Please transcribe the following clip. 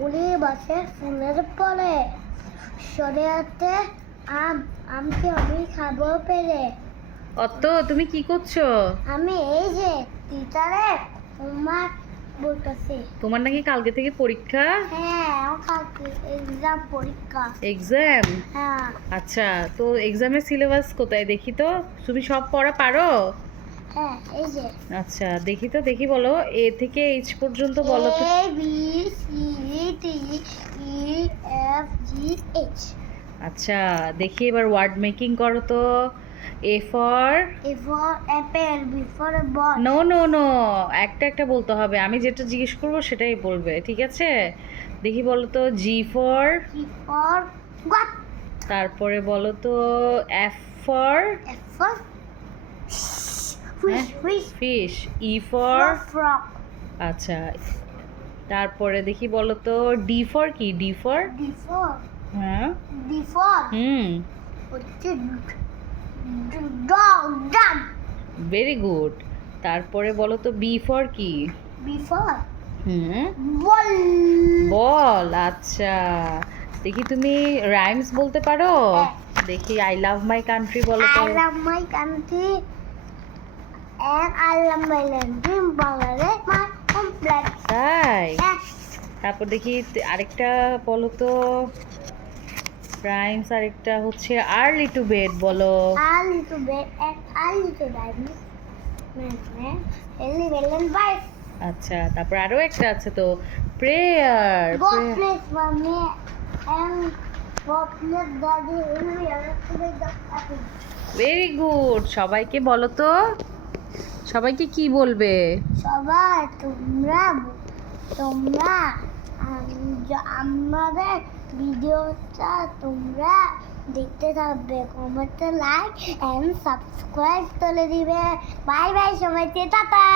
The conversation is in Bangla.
ফুলে বসে ফুলের পরে সরে আসতে আমকে আমি খাবো পেরে। অত তুমি কি করছো? আমি এই যে টিচারে হোমওয়ার্ক বলতেছি। তোমার নাকি কালকে থেকে পরীক্ষা? হ্যাঁ, আমার কালকে এক্সাম পরীক্ষা। এক্সাম? হ্যাঁ আচ্ছা, তো এক্সামের সিলেবাস কোথায় দেখি তো? তুমি সব পড়া পারো? হ্যাঁ, এই যে আচ্ছা, দেখি তো, দেখি বলো, এ থেকে এইচ পর্যন্ত বলো তো। A B C D E F G H. আচ্ছা, দেখি এবার ওয়ার্ড মেকিং করো তো। A for? A for apple, B for a ball. No no no, একটা একটা বলতে হবে, আমি যেটা জিজ্ঞেস করবো সেটাই বলবে, ঠিক আছে? দেখি বলো তো। G for? G for what? তারপরে বলো তো F for? F for fish, fish. Fish. E for? For frog. আচ্ছা, তারপরে দেখি বলো তো ডি ফর কি? D for? D for হ্যাঁ। D for হচ্ছে dog, dog. Very good. তারপরে বলো তো বি ফর কি? B for hmm, ball. বল। আচ্ছা, দেখি তুমি রাইমস বলতে পারো? হ্যাঁ। দেখি আই লাভ মাই কান্ট্রি বলো তো। I love my country and I love my land. Bangladesh, my home place. তাই? Yes. তারপর দেখি আরেকটা বলো তো রাইমস, আরেকটা হচ্ছে আর্লি টু বেড বলো। Early to bed and early to rise. Early, well and wise. আচ্ছা, তারপর আরো একটা আছে তো, prayer. God bless mommy and God bless daddy and we are the happy. Very good. সবাইকে বলো তো, সবাইকে কি বলবে? সবাই তোমরা তোমরা আমাদের ভিডিওটা তোমরা দেখতে থাকবে, কমেন্টে লাইক এন্ড সাবস্ক্রাইব করে দিবে। বাই বাই সবাইকে, টাটা।